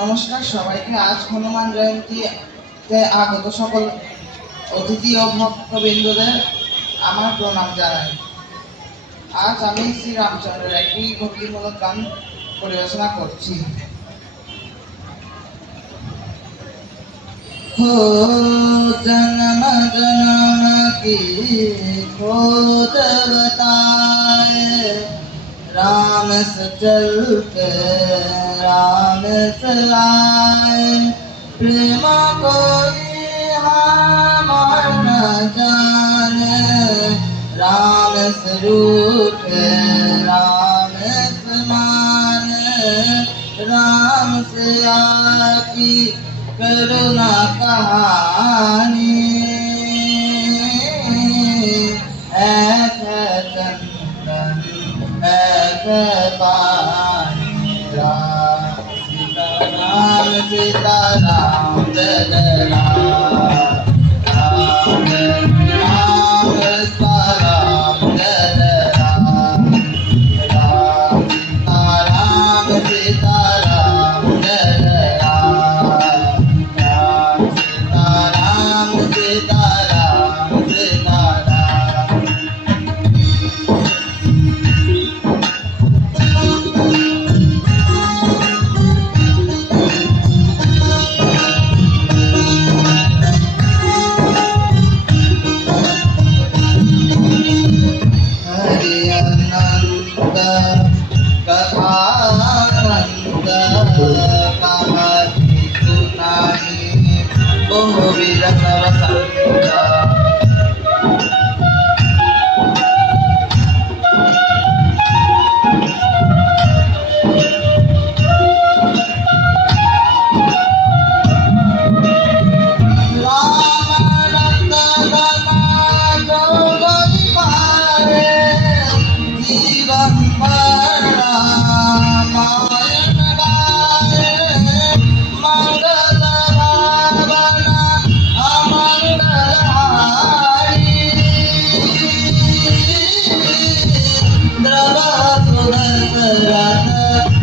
নমস্কার সবাইকে। আজ হনুমান জয়ন্তীতে আগত সকল অতিথি ও ভক্তবৃন্দদের আমার প্রণাম জানাই। আজ আমি শ্রী রামচন্দ্রের একটি ভক্তিমূলক গান পরিবেশনা করছি। हो जन्म जन्म की खोज बताए, राम से चल के राम से आए। प्रेम कोई हमार न जाने, राम से रूठे राम से माने। राम से आकी करुणा कहानी, ऐसे चंदन ऐसे पानी। राम सीता राम जय जय राम, राम राम सीता राम जय जय राम। राम सीता राम जय जय राम, राम सीता राम सीता राम। हरि अनंत कथानंद कहानी सुनाई, बहुविध सरसंग।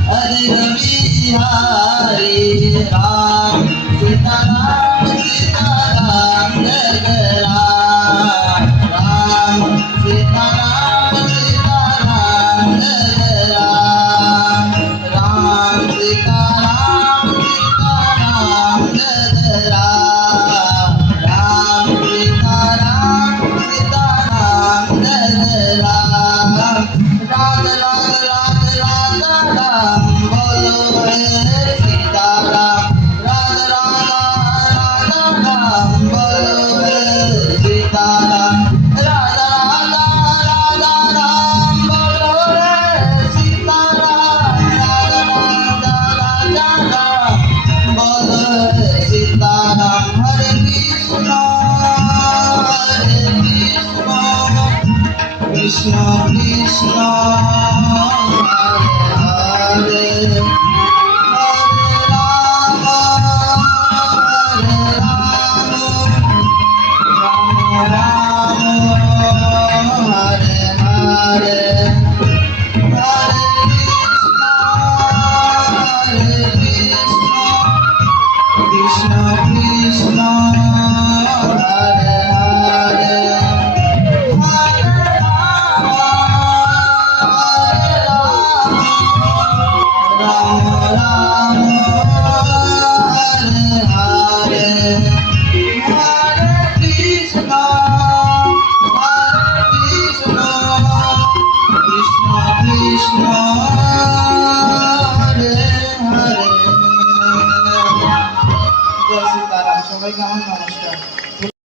हरि रवि